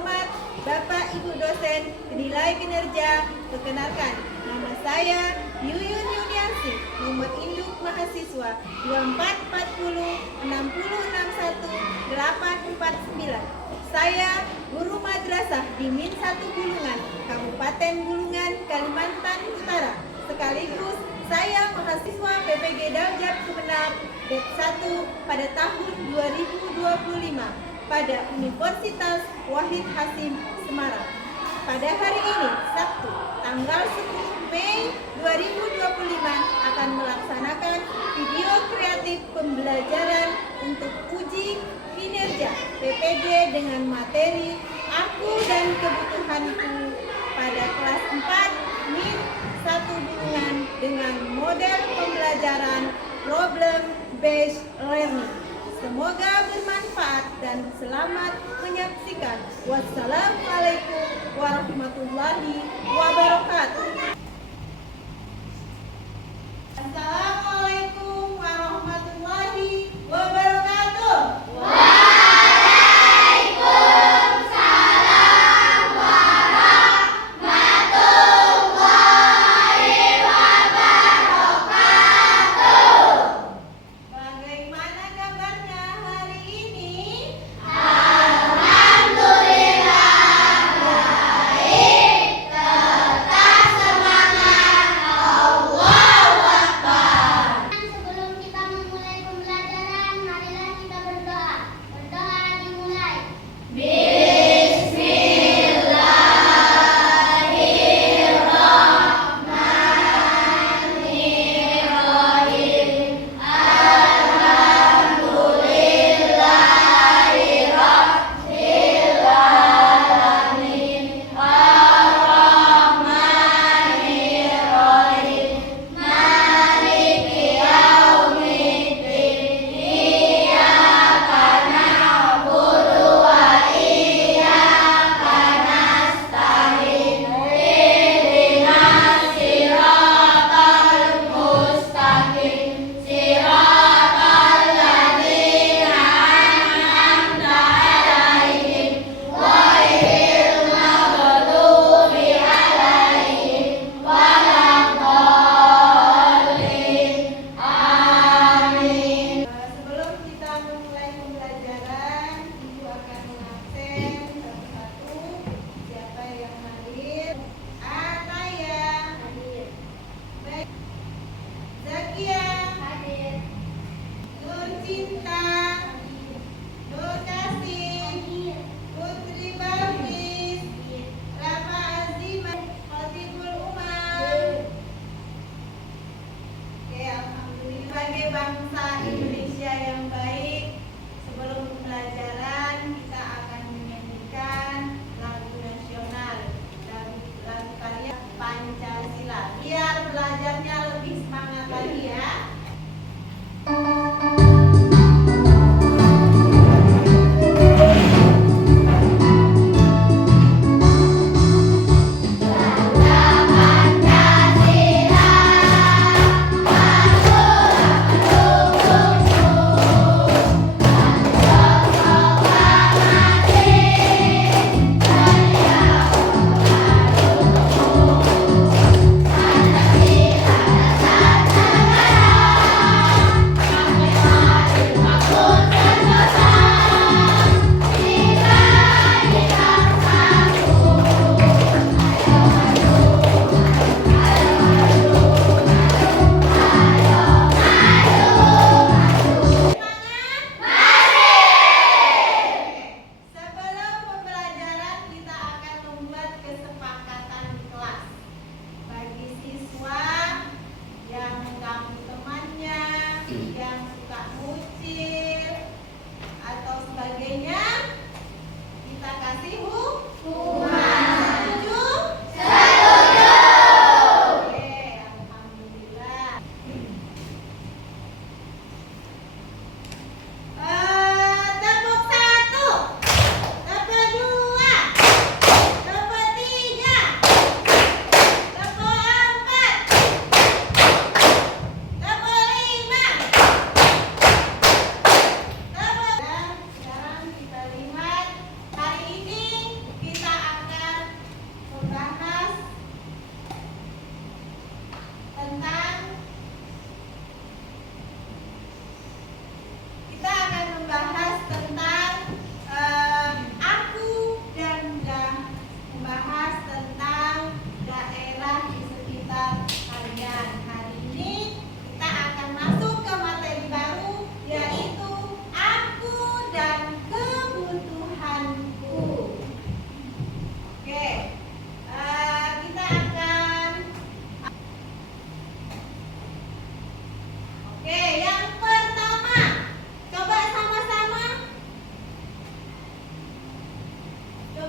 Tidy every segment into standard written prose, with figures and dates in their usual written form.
terhormat Bapak Ibu dosen penilai kinerja, perkenalkan nama saya Yuyun Yuniansih, nomor induk mahasiswa 2406061 Saya guru madrasah di Min 1 Bulungan, Kabupaten Bulungan, Kalimantan Utara. Sekaligus saya mahasiswa PPG Daljab Sumeneb BEP 1 pada tahun 2025 pada Universitas Wahid Hasim Semarang. Pada hari ini, Sabtu, tanggal 10 Mei 2025 akan melaksanakan video kreatif pembelajaran untuk uji kinerja PPG dengan materi Aku dan Kebutuhanku pada kelas 4 Min 1 Bulungan dengan model pembelajaran Problem Based Learning. Semoga bermanfaat dan selamat menyaksikan. Wassalamualaikum warahmatullahi wabarakatuh. Assalamualaikum warahmatullahi wabarakatuh. Bagaimana kabarnya hari ini? Alhamdulillah baik, tetap semangat.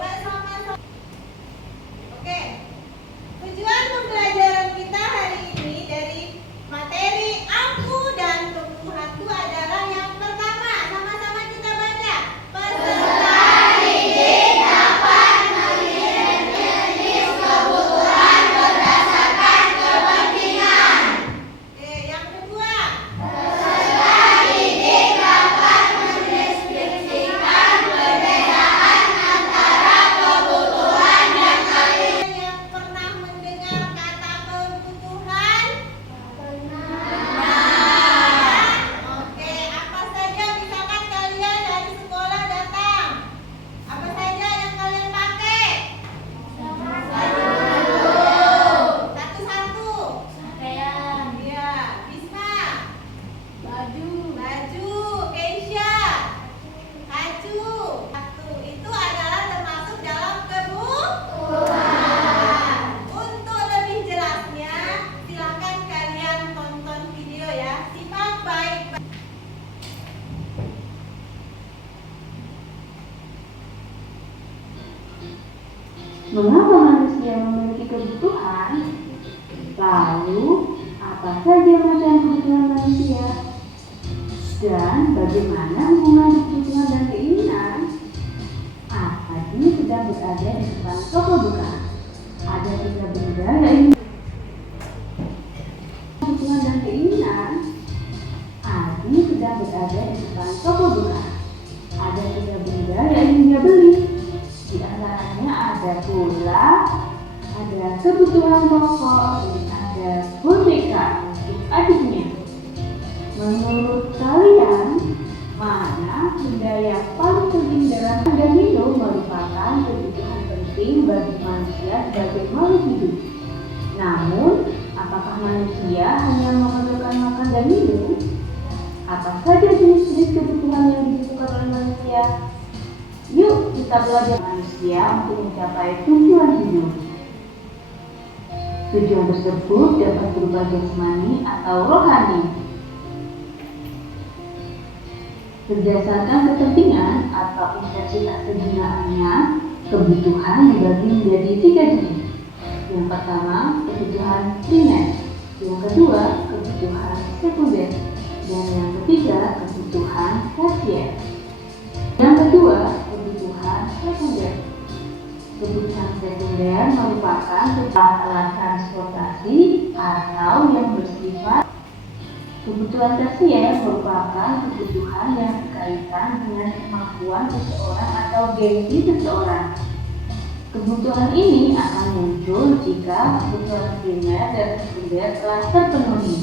Coba sama-sama. Oke. Tujuan pembelajaran kita hari ini dari materi aku dan kebutuhanku adalah yang pertama. Sama-sama kita baca. Peserta didik dapat menulis kebutuhan berdasarkan kepentingan. Oke, yang kedua. Peserta didik dapat mendeskripsikan perbedaan antara kebutuhan dan kalian yang pernah mendengar kata kebutuhan? Oke, apa saja misalkan kalian dari sekolah datang? Apa saja yang kalian pakai? Satu-satu. Iya, Bisma. Baju. Keisha. Baju. Satu. Itu adalah termasuk dalam kebutuhan. Untuk lebih jelasnya, silakan kalian tonton video ya. Simak baik-baik. Mengapa manusia memiliki kebutuhan? Lalu, apa saja macam kebutuhan manusia? Dan bagaimana hubungan kebutuhan dan keinginan? Adi sedang berada di depan toko buka. Ada 3 benda yang kebutuhan dan keinginan. Adi sedang berada di depan toko buka. Ada 3 benda yang ingin dia beli. Di antaranya ada bola, ada kebutuhan pokok, dan ada boneka untuk adiknya. Menurut kalian, mana benda yang paling penting dalam dan minum merupakan kebutuhan penting bagi manusia sebagai makhluk hidup? Namun, apakah manusia hanya memerlukan makan dan minum? Apa saja jenis-jenis kebutuhan yang dibutuhkan oleh manusia? Yuk kita belajar manusia untuk mencapai tujuan hidup. Tujuan tersebut dapat berupa jasmani atau rohani. Berdasarkan kepentingan atau intensitas kegunaannya, kebutuhan dibagi menjadi 3 jenis. Yang pertama, kebutuhan primer. Yang kedua, kebutuhan sekunder. Dan yang ketiga, kebutuhan tersier. Yang kedua, kebutuhan sekunder. Kebutuhan sekunder merupakan alat transportasi atau yang bersifat. Kebutuhan tersier merupakan kebutuhan yang berkaitan dengan kemampuan seseorang atau gengsi seseorang. Kebutuhan ini akan muncul jika kebutuhan primer dan sekunder telah terpenuhi.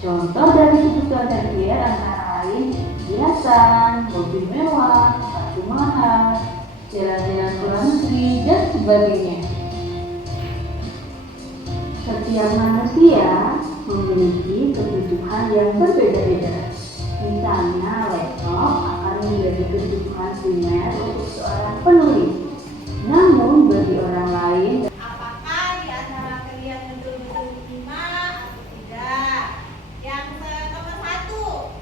Contoh dari kebutuhan tersier antara lain hiasan, mobil mewah, sepatu mahal, jalan-jalan ke luar negeri, dan sebagainya. Setiap manusia memiliki kebutuhan yang berbeda-beda. Misalnya, laptop akan menjadi kebutuhan primer untuk seorang penulis. Namun, bagi orang lain, Apakah di antara kalian betul-betul menyimak atau tidak? Yang nomor 1,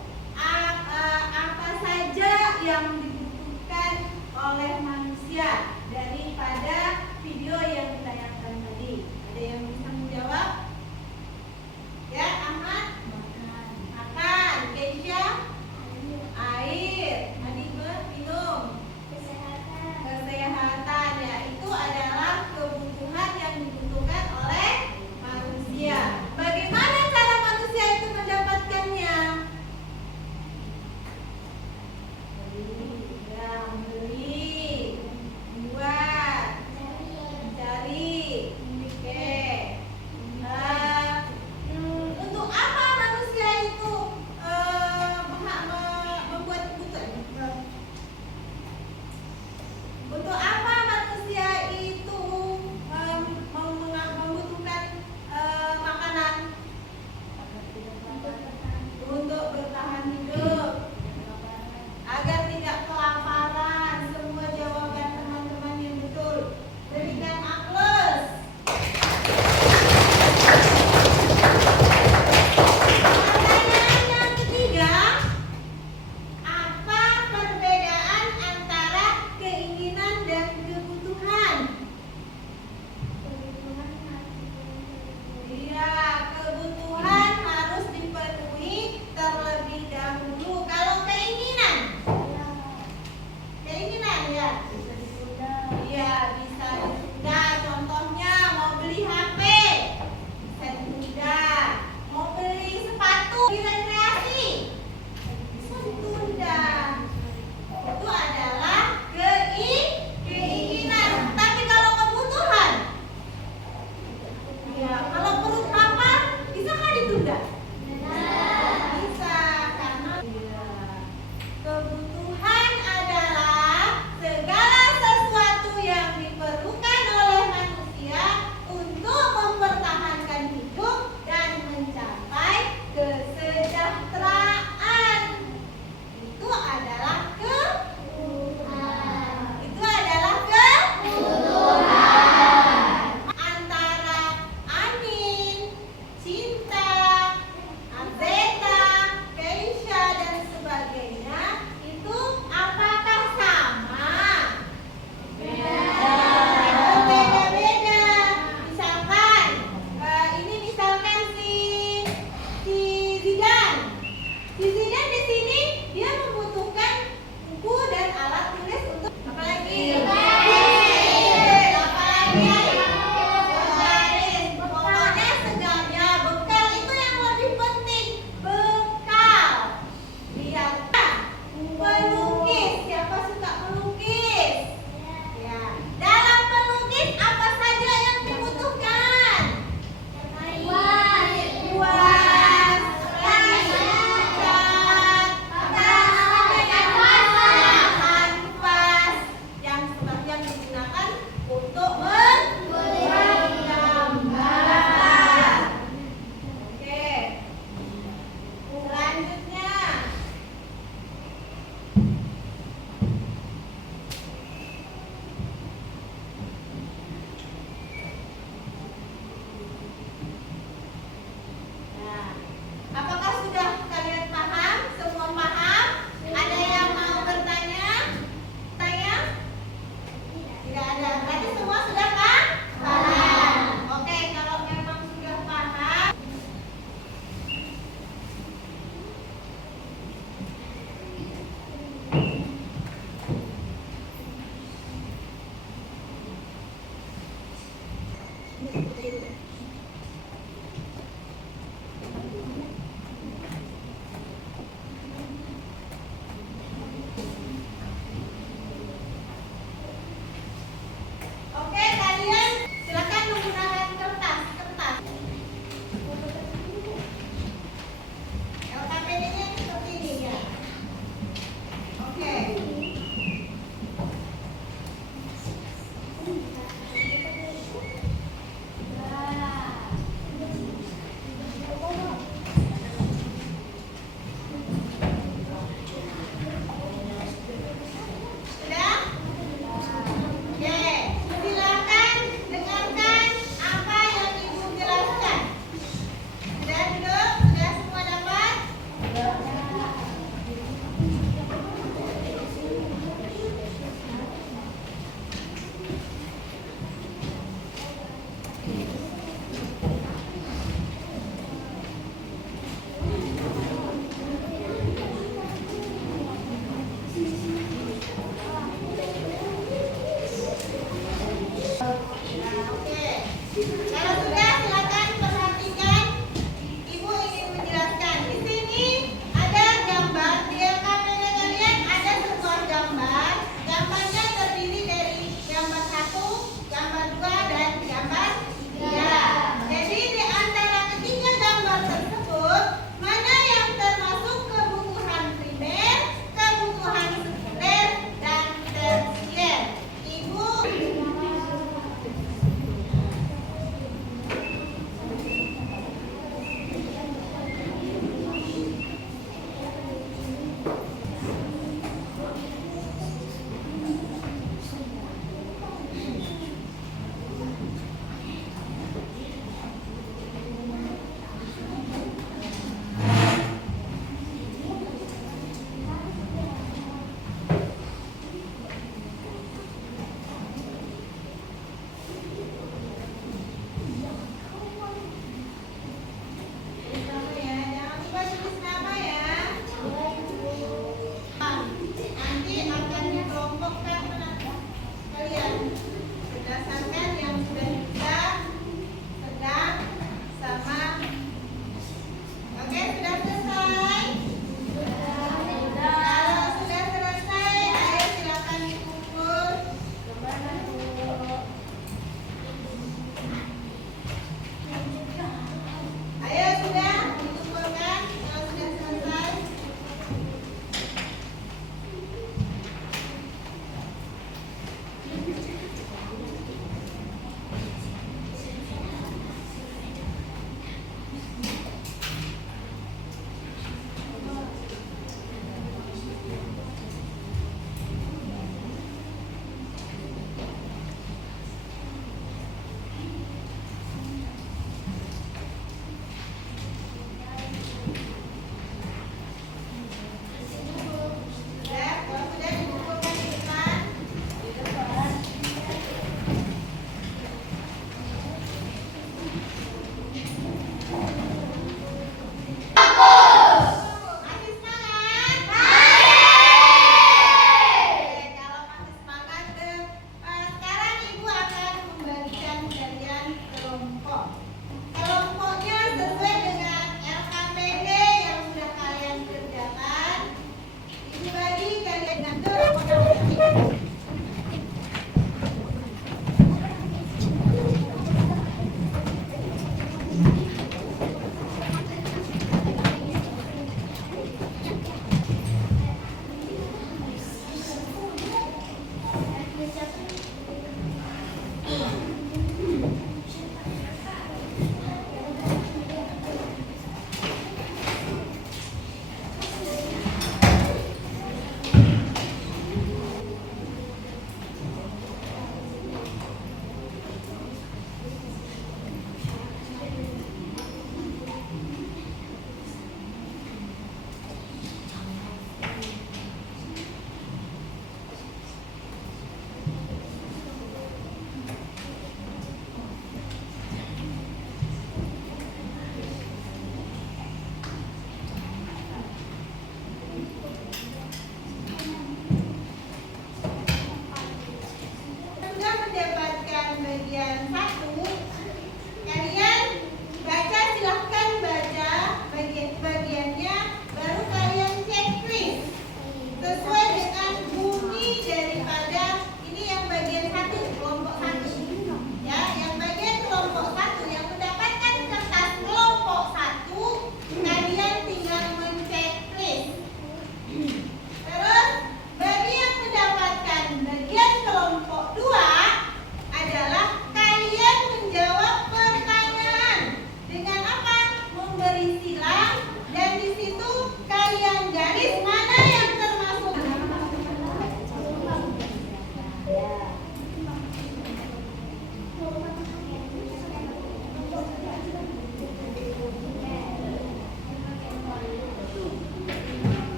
apa saja yang dibutuhkan oleh manusia daripada video yang ditayangkan tadi? Ada yang bisa menjawab? Ya, Ahmad? Makan. Keisha? Air. Adi minum. Kesehatan. akan digunakan untuk membuat gambar. Oke. Selanjutnya. Nah, apakah sudah kalian paham? Semua paham? Ada yang mau bertanya? Tanya? Tidak bagian 1